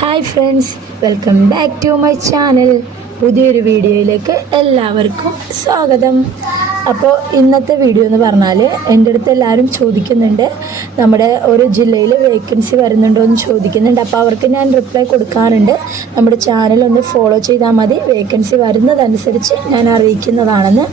Hi friends welcome back to my channel. പുതിയൊരു വീഡിയോയിലേക്ക് എല്ലാവർക്കും സ്വാഗതം. അപ്പോൾ ഇന്നത്തെ വീഡിയോ എന്ന് പറഞ്ഞാൽ എന്റെ അടുത്ത് എല്ലാവരും ചോദിക്കുന്നുണ്ട്. നമ്മുടെ ഒരു ജില്ലയിൽ വേക്കൻസി വരുന്നുണ്ടോ എന്ന് ചോദിക്കുന്നുണ്ട്. അപ്പോൾ അവർക്ക് ഞാൻ റിപ്ലൈ കൊടുക്കാറുണ്ട്. നമ്മുടെ ചാനൽ ഒന്ന് ഫോളോ ചെയ്താൽ മതി. വേക്കൻസി വരുന്നതനുസരിച്ച് ഞാൻ അറിയിക്കുന്നതാണെന്ന്.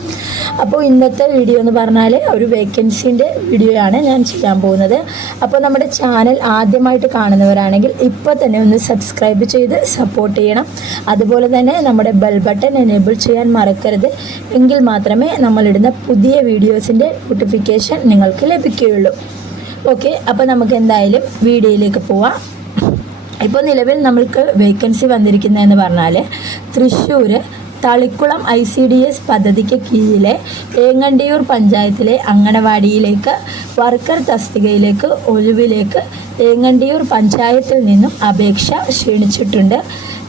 അപ്പോൾ ഇന്നത്തെ വീഡിയോ എന്ന് പറഞ്ഞാൽ ഒരു വേക്കൻസിന്റെ വീഡിയോയാണ് ഞാൻ ചെയ്യാൻ പോകുന്നത്. അപ്പോൾ നമ്മുടെ ചാനൽ ആദ്യമായിട്ട് കാണുന്നവരാണെങ്കിൽ ഇപ്പോൾ തന്നെ ഒന്ന് സബ്സ്ക്രൈബ് ചെയ്ത് സപ്പോർട്ട് ചെയ്യണം. അതുപോലെ തന്നെ നമ്മുടെ ബെൽ ബട്ടൺ എനേബിൾ ചെയ്യാൻ മറക്കരുത്. എങ്കിൽ മാത്രമേ നമ്മളിടുന്ന പുതിയ വീഡിയോസിന്റെ നോട്ടിഫിക്കേഷൻ നിങ്ങൾക്ക് ലഭിക്കുകയുള്ളൂ. ഓക്കെ അപ്പോൾ നമുക്ക് എന്തായാലും വീഡിയോയിലേക്ക് പോവാം. ഇപ്പോൾ നിലവിൽ നമ്മൾക്ക് വേക്കൻസി വന്നിരിക്കുന്നതെന്ന് പറഞ്ഞാൽ Thrissur Thalikulam I C D S പദ്ധതിക്ക് കീഴിലെ ഏങ്ങണ്ടിയൂർ പഞ്ചായത്തിലെ അങ്കണവാടിയിലേക്ക് വർക്കർ തസ്തികയിലേക്ക് ഒഴിവിലേക്ക് ഏങ്ങണ്ടിയൂർ പഞ്ചായത്തിൽ നിന്നും അപേക്ഷ ക്ഷണിച്ചിട്ടുണ്ട്.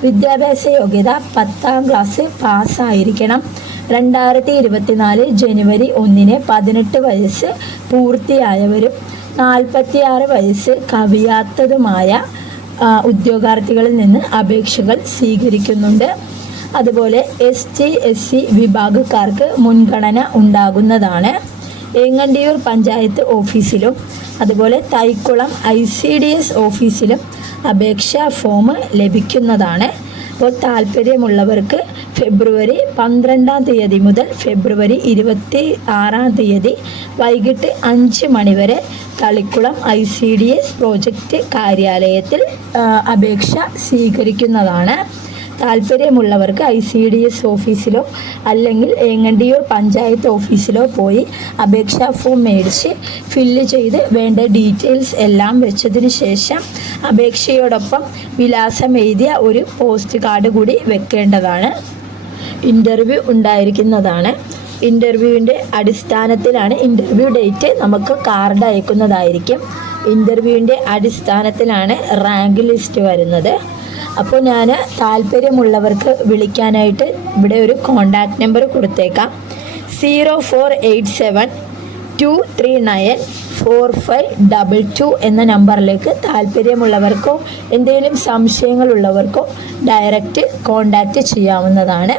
വിദ്യാഭ്യാസ യോഗ്യത പത്താം ക്ലാസ് പാസ്സായിരിക്കണം രണ്ടായിരത്തി ഇരുപത്തിനാല് ജനുവരി ഒന്നിന് പതിനെട്ട് വയസ്സ് പൂർത്തിയായവരും നാൽപ്പത്തിയാറ് വയസ്സ് കവിയാത്തതുമായ ഉദ്യോഗാർത്ഥികളിൽ നിന്ന് അപേക്ഷകൾ സ്വീകരിക്കുന്നുണ്ട്. അതുപോലെ എസ് ടി എസ് സി വിഭാഗക്കാർക്ക് മുൻഗണന ഉണ്ടാകുന്നതാണ്. ഏങ്ങണ്ടിയൂർ പഞ്ചായത്ത് ഓഫീസിലും അതുപോലെ Thaikkulam I C D S ഓഫീസിലും അപേക്ഷാ ഫോം ലഭിക്കുന്നതാണ്. അപ്പോൾ താല്പര്യമുള്ളവർക്ക് ഫെബ്രുവരി പന്ത്രണ്ടാം തീയതി മുതൽ ഫെബ്രുവരി ഇരുപത്തി ആറാം തീയതി വൈകിട്ട് അഞ്ച് മണിവരെ Thalikkulam I C D S project കാര്യാലയത്തിൽ അപേക്ഷ സ്വീകരിക്കുന്നതാണ്. താല്പര്യമുള്ളവർക്ക് ഐ സി ഡി എസ് ഓഫീസിലോ അല്ലെങ്കിൽ ഏങ്ങണ്ടിയൂർ പഞ്ചായത്ത് ഓഫീസിലോ പോയി അപേക്ഷാ ഫോം മേടിച്ച് ഫില്ല് ചെയ്ത് വേണ്ട ഡീറ്റെയിൽസ് എല്ലാം വെച്ചതിന് ശേഷം അപേക്ഷയോടൊപ്പം വിലാസം എഴുതിയ ഒരു പോസ്റ്റ് കാർഡ് കൂടി വെക്കേണ്ടതാണ്. ഇന്റർവ്യൂ ഉണ്ടായിരിക്കുന്നതാണ്. ഇന്റർവ്യൂവിന്റെ അടിസ്ഥാനത്തിലാണ് ഇന്റർവ്യൂ ഡേറ്റ് നമുക്ക് കാർഡ് അയക്കുന്നതായിരിക്കും. ഇന്റർവ്യൂവിന്റെ അടിസ്ഥാനത്തിലാണ് റാങ്ക് ലിസ്റ്റ് വരുന്നത്. അപ്പോൾ ഞാൻ താല്പര്യമുള്ളവർക്ക് വിളിക്കാനായിട്ട് ഇവിടെ ഒരു കോണ്ടാക്ട് നമ്പർ കൊടുത്തേക്കാം. Zero four eight seven two three nine four five double two എന്ന നമ്പറിലേക്ക് താല്പര്യമുള്ളവർക്കോ എന്തെങ്കിലും സംശയങ്ങളുള്ളവർക്കോ ഡയറക്റ്റ് കോണ്ടാക്റ്റ് ചെയ്യാവുന്നതാണ്.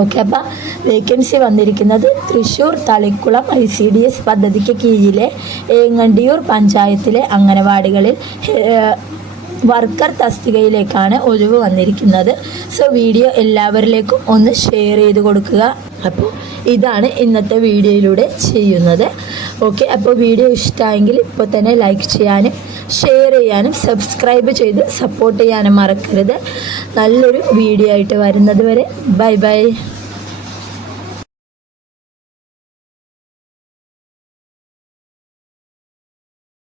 ഓക്കെ അപ്പം വേക്കൻസി വന്നിരിക്കുന്നത് Thrissur Thalikulam I C D S പദ്ധതിക്ക് കീഴിലെ ഏങ്ങണ്ടിയൂർ പഞ്ചായത്തിലെ അംഗനവാടികളിൽ വർക്കർ തസ്തികയിലേക്കാണ് ഒഴിവ് വന്നിരിക്കുന്നത്. സോ വീഡിയോ എല്ലാവരിലേക്കും ഒന്ന് ഷെയർ ചെയ്ത് കൊടുക്കുക. അപ്പോൾ ഇതാണ് ഇന്നത്തെ വീഡിയോയിലൂടെ ചെയ്യുന്നത്. ഓക്കെ അപ്പോൾ വീഡിയോ ഇഷ്ടമായെങ്കിൽ ഇപ്പോൾ തന്നെ ലൈക്ക് ചെയ്യാനും ഷെയർ ചെയ്യാനും സബ്സ്ക്രൈബ് ചെയ്ത് സപ്പോർട്ട് ചെയ്യാനും മറക്കരുത്. നല്ലൊരു വീഡിയോ ആയിട്ട് വരുന്നത് വരെ ബൈ ബൈ